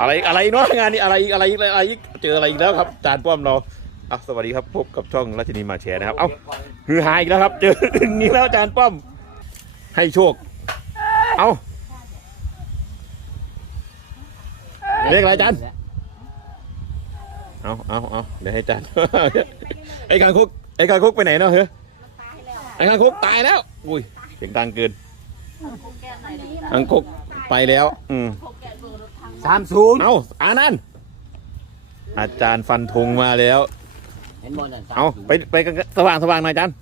อะไรอะไรเนาะงานนี้อะไรอีกอะไรอีกอะไรอีกเจออะไรอีกแล้วครับจานป้อมเราอะสวัสดีครับพบกับช่องราชินีมาแชร์นะครับเอ้าฮือหายอีกแล้วครับ เจออย่างนี้แล้วจานป้อม ให้โชค เอาเรียกอะไรจานเอาเอาเอาเดี๋ยวให้จานไอ้คางคุกไอ้คางคุกไปไหนเนาะเฮ้ยไอ้คางคุกตายแล้ว อุ้ยเสียงดังเกินคางคุกไปแล้ว อืม สามศูนย์เอาอานันต์อาจารย์ฟันธงมาแล้ว เห็นบอลนั่นสามเอาศูนย์ไปไปกันสว่างสว่างหน่อยอาจารย์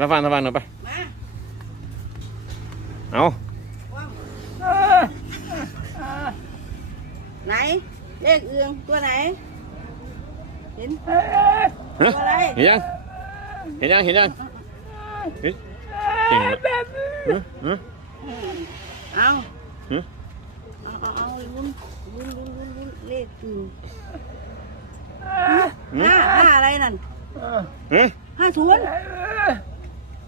สว่างสว่างหน่อยไปเอาไหน เลขเอืองตัวไหน เห็นฮะตัวอะไรเห็นยังเห็นยังเห็นยังเฮ้ยเก่งเลยฮะฮะ เอาหึ เอาเอาลุ้นลุ้นลุ้นลุ้นลุ้นเลขอืองหึห้าห้าอะไรนั่นหึห้าศูนย์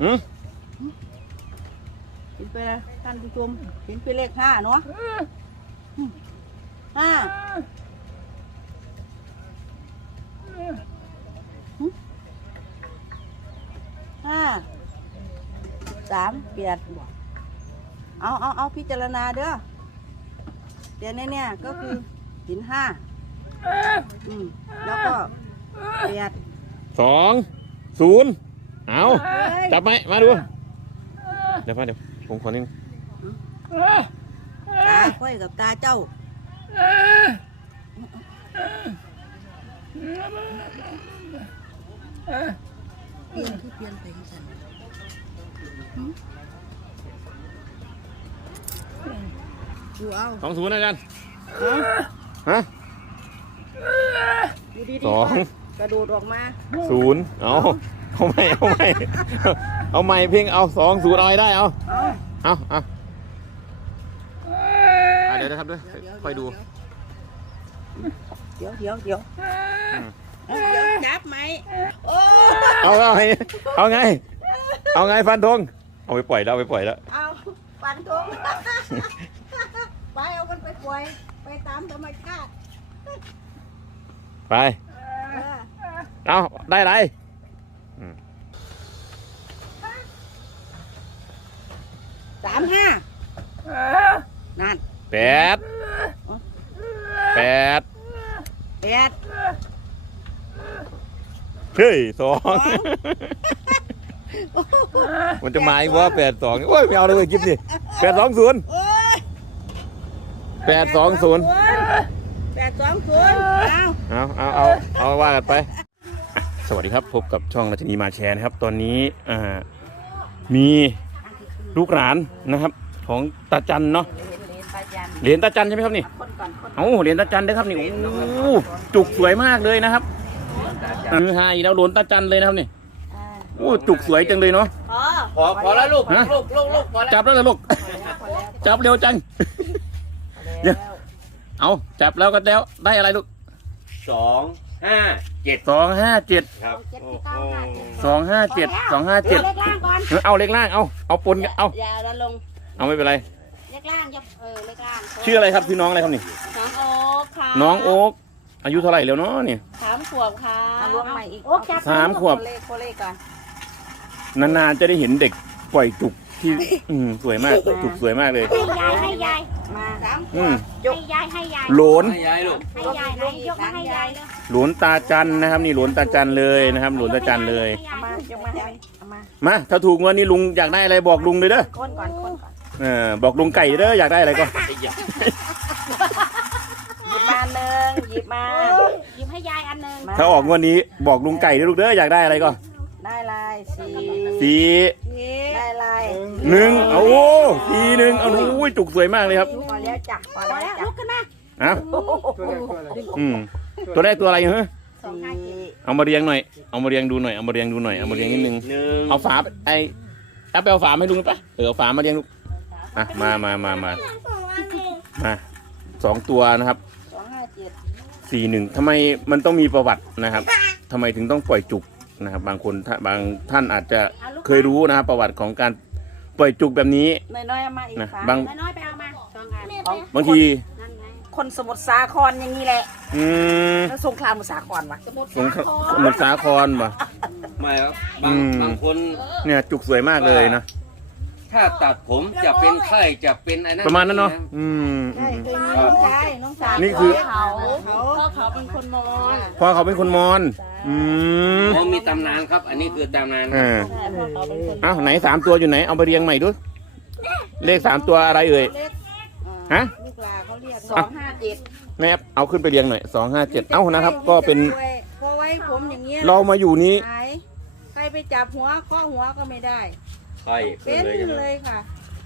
หึเห็นไปแล้วท่านผู้ชมเห็นเป็นเลขห้าเนาะห้าห้าสามเปียดบอกเอาเอาเอาพิจารณาเด้อ เดี๋ยวเนี่ยก็คือหินห้าอืมแล้วก็เปียดสองศูนย์เอาเฮ้ยจับไหมมาดู เดี๋ยวมาเดี๋ยวผมขอนิ่งตาค่อยกับตาเจ้าเปลี่ยนคือเปลี่ยนไปที่สัน ดูเอาสองศูนย์นะอาจารย์เอาฮะดูดีสองกระโดดออกมาศูนย์เอาเอาไม่เอาไม่เอาไม่เพ่งเอาสองศูนย์เอาให้ได้เอาเอาเอาเอาอะเดี๋ยวนะครับด้วยค่อยดู เดี๋ยวเดี๋ยวเดี๋ยวเดี๋ยวจับไหมโอ้เอาเอาไงเอาไง เอาไงฟันธงเอาไปปล่อยแล้วเอาไปปล่อยแล้ว เอาฟันธง ไปเอามันไปปล่อย ไปตามธรรมชาติไป เออเอาได้ไรสามห้านั่นแปดแปดแปด เฮ้ยสองสอง มันจะมาอีกว่าแปดสองโอ้ยไม่เอาเลยเว้ยกิ๊บนี่แปดสองศูนย์โอ้ย แปดสองศูนย์แปดสองศูนย์เอาเอาเอาเอาเอาว่ากันไปอะสวัสดีครับพบกับช่องราชนีมาแชร์นะครับ ตอนนี้อ่ามีลูกหลานนะครับ ของตาจันเนาะเหรียญตาจันใช่ไหมครับนี่คนก่อนคนเอ้าเหรียญตาจันด้วยครับนี่โอ้โหจุกสวยมากเลยนะครับมือหายแล้วโหลนตาจันเลยนะครับนี่อ่าโอ้จุกสวยจังเลยเนาะพอพอพอแล้วลูกฮะลูกลูกลูกพอแล้วจับแล้วเหรอลูกพอแล้วจับเร็วจัง เดี๋ยวเอาจับแล้วก็แล้วได้อะไรลูกสองห้าเจ็ดสองห้าเจ็ดครับเจ็ดที่เก้าห้าเจ็ดสองห้าเจ็ดสองห้าเจ็ดเลขล่างก่อนเอาเลขล่างเอาเอาปนกันเอาอย่าดันลงเอาไม่เป็นไร เลขล่างจะเออเลขล่างชื่ออะไรครับพี่น้องอะไรครับนี่ น้องโอ๊คค่ะน้องโอ๊กอายุเท่าไหร่แล้วเนาะนี่ สามขวบค่ะรวมใหม่อีกโอ๊คจับสามขวบ เลขโคเลขก่อนนานๆจะได้เห็นเด็กปล่อยจุก ที่อืมสวยมากจุกสวยมากเลย ให้ยายให้ยายมาสามขอืวมบให้ยายให้ยายโหลนให้ยายลูกให้ยายไหนยกมาให้ยายเลยหลวนตาจันนะครับ นี่หลวนตาจันเลยนะครับ หลวนตาจันเลย เอามายกมาให้เอามามาถ้าถูกงวันนี้ลุงอยากได้อะไรบอกลุงเลยเด้อคนก่อนคนก่อนเออบอกลุงไก่เด้ออยากได้อะไรก็ไอ้ยาหยิบมาหนึ่งหยิบมาหยิบให้ยายอันหนึ่งมาถ้าออกงวันนี้บอกลุงไก่เด้อลูกเด้ออยากได้อะไรก็ได้ลายสี่สี่ได้ ลายหนึ่งเอาโอ้สี่หนึ่งเอาอุ้ยจุกสวยมากเลยครับพอแล้วจ้ะพอพอแล้วแล้วจ้ะลุกขึ้นมาอะอืมตัวแรกตัวอะไรเหรอสี่เอามาเรียงหน่อยเอามาเรียงดูหน่อยเอามาเรียงดูหน่อยเอามาเรียงนิดนึงหนึ่งเอาฝาไอเอาไปเอาฝามาให้ลุงปะเออเอาฝามาเรียงลูกอะมามามามามาสองตัวนะครับ สองห้าเจ็ดสี่หนึ่งทำไมมันต้องมีประวัตินะครับทำไมถึงต้องปล่อยจุก นะครับบางคนถ้าบางท่านอาจจะเคยรู้นะครับ ประวัติของการปล่อยจุกแบบนี้ น้อยๆเอามาอีกนะฝาบาง น้อยๆไปเอามาสองอันของบางทีนั่นไงคคนสมุทรสาครอย่างนี้แหละอืมแล้วสงครามสมุทรสาครวะสมุทรสงสาขคสรมุทรสาครว่ะ ไม่ครับ บางอืม บางคนเนี่ยจุกสวยมากเลยนะ ถ้าตัดผมจะเป็นไข้จะเป็นอะไรประมาณนั้นเนาะอืมอืใช่ม เคยมีน้องชายน้องชายนี่คือ เขาเขาพ่อเขาเป็นคนมอญพ่อเขาเป็นคนมอญอืมผมมีตำนานครับ อันนี้คือตำนานคเอรับอใช่พ่อเขาเป็นคนเอ้าไหนสามตัวอยู่ไหนเอาไปเรียงใหม่ดูเลขสามตัวอะไรเอ่ย เล็กฮะ ลูกหลาเขาเรียกสองห้าเจ็ดแม่เอาขึ้นไปเรียงหน่อยสองห้าเจ็ดเอ้านะครับ ก็เป็นพอไว้ผมอย่างเงี้ยเรามาอยู่นี้หายใครไปจับหัวเคาะหัวก็ไม่ได้ ไข้ขึ้เป็นนเลยใช่ไหมเลยค่ะ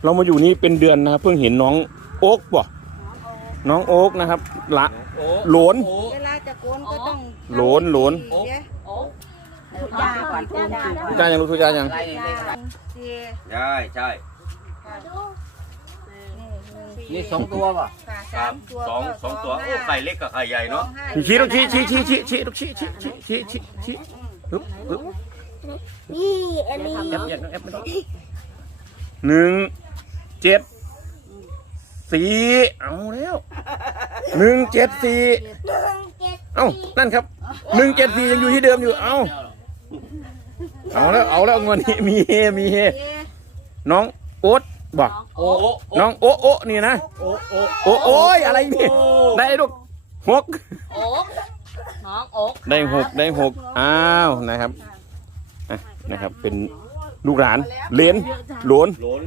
เรามาอยู่นี้เป็นเดือนนะครับ เพิ่งเห็นน้องโอ๊กบ่น้องโอ๊กนะครับละ โอ้โหลน โอ้เวลาจะโกนก็ต้องโหลนโหลน เสียโอ้ทุกยาก่อนทุกยาก่อนทุกจานยังรู้ทุกจานยังอะไรนี่เลขอะไรเสียใช่ใช่นี่นี่สองตัวป่ะค่ะคสารับมตัวสองก็สองตัวห้าโอ้ไข่เล็กกับไข่ใหญ่เนาะ สองห้าชี้ลูกชี้ชี้ชี้ชี้ชี้ลูกชี้ชี้ชี้ชี้ชี้ชี้ปึ๊บปึ๊บ นี่อันนี้แอปแอปแอปไม่ต้องหนึ่งเจ็ดสี่เอาแล้วหนึ่งเจ็ดสี่เอ้านั่นครับหนึ่งเจ็ดสี่ยังอยู่ที่เดิมอยู่เอ้าเอาแล้วเอาแล้วงวดนี้มีเฮมีเฮน้องโอ๊ตบอกโอ้น้องโอ๊โอ๊นี่นะโอ้โอ้โอ้โอ้ยอะไรนี่ได้ลูกหกโอ๊น้องโอ๊กได้หกได้หกอ้าวนะครับ นะครับ เป็นลูกหลานเหลนหลวนโหลน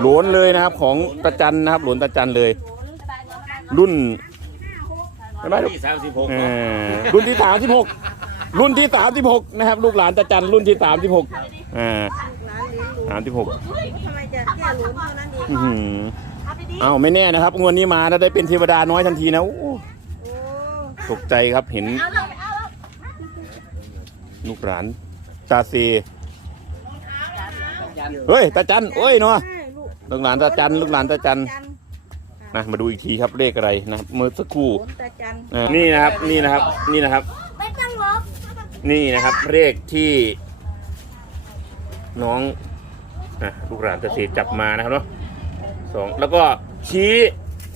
หลวนเลยนะครับ ของตาจันนะครับหลวนตาจันเลย รุ่นไม่ไม่ลูกที่สามสิบหกเออรุ่นที่สามสิบหกรุ่นที่สามสิบหกนะครับ ลูกหลานตาจันรุ่นที่สามสิบหกอ่าร้านเลี้ยงหลูสามสิบหกทำไมจะแค่หลูเท่านั้นเองอื้อหืออ้าวไม่แน่นะครับงวดนี้มาแล้วได้เป็นเทวดาน้อยทันทีนะโอ้โอ้ตกใจครับเห็น ลูกหลาน ตาเซเฮ้ยตาจันโอ้ยเนาะใช่ลูกลูกหลานตาจันลูกหลานตาจันจันนะมาดูอีกทีครับเลขอะไรนะครับเมื่อสักครู่โหนตาจันอ่านี่นะครับนี่นะครับ นี่นะครับ ไม่ต้องลบนี่นะครับเลขที่น้องอะลูกหลานตาเซจับมานะครับเนาะสองแล้วก็ชี้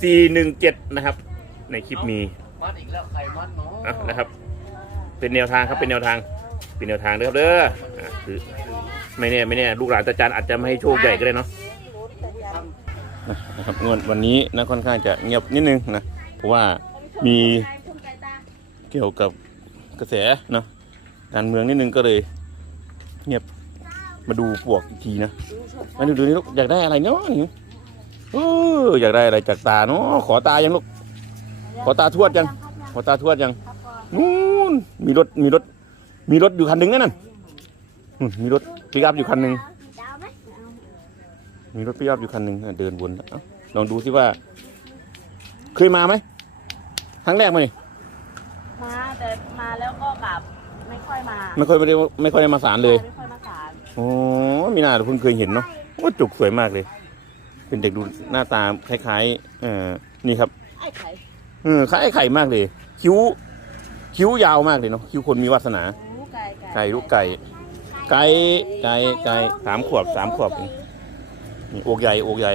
สี่หนึ่งเจ็ดนะครับ ในคลิปมีมัดอีกแล้วไข่มัดเนาะอะนะครับ เป็นแนวทางครับเป็นแนวทาง เป็นแนวทางเด้อครับเด้ออะคือไม่แน่ไม่แน่ลูกหลานตาจันอาจจะไม่ให้โชคใหญ่ก็ได้เนาะนตาจันนะครับงวดวันนี้นะค่อนข้างจะเงียบนิดนึงนะเพราะว่ามีเกี่ยวกับกระแสเนาะการเมืองนิดนึงก็เลย เงียบมาดูปวกอีกทีนะมาดูดูนี่ลูกอยากได้อะไรเนาะนี่เอออยากได้อะไรจากตาเนาะขอตายังลูกขอตาทวดยังขอตาทวดยังนู่นมีรถมีรถ มีรถอยู่คันหนึ่งนะนั่นนู่นมีรถปิกอัพอยู่คันหนึ่งดาวไหมมีรถปิกอัพอยู่คันหนึ่งเดินวนเอ้าลองดูสิว่า เคยมาไหมครั้งแรกไหมนี่มาแต่มาแล้วก็กลับไม่ค่อยมาไม่ค่อยไม่ได้ไม่ค่อยได้มาสารเลยไม่ค่อยมาศาลโอ้มีหน้าเราเพิ่งเคยเห็นเนาะว่าจุกสวยมากเลย เป็นเด็กดูหน้าตาคล้ายๆเอ่อนี่ครับไอ้ไข่เออคล้ายไอ้ไข่มากเลย คิ้ว คิ้วยาวมากเลยเนาะคิ้วคนมีวาสนาลูก ไก่ไก่ไก่ลูกไก่ ไก่ไก่ไก่สามขวบสามขวบเองนี่อกใหญ่อกใหญ่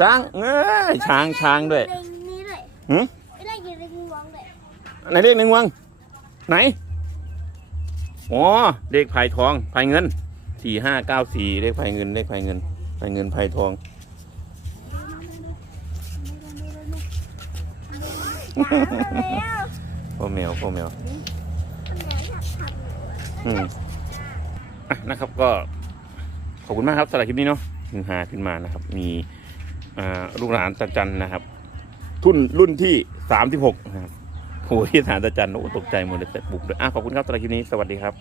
ช้างเอ้ยช้างช้างด้วยเรื่องนี้ด้วยหืมไม่ได้ยินเรื่องวงเลยไหนเลขหนึ่งวังไหนอ๋อเลขไผ่ทองไผ่เงินสี่ห้าเก้าสี่เลขไผ่เงินเลขไผ่เงินไผ่เงินไผ่ทองพ่อแมวพ่อแมว อืมอะนะครับก็ขอบคุณมากครับสำหรับคลิปนี้เนาะถึงหาขึ้นมานะครับ มีอ่าลูกหลานตาจันนะครับ ทุนรุ่นที่สามที่หกนะครับโอ้โหที่ฐานตาจันโอ้ตกใจหมดเลยแต่บุกเลยอะขอบคุณครับสำหรับคลิปนี้สวัสดีครับ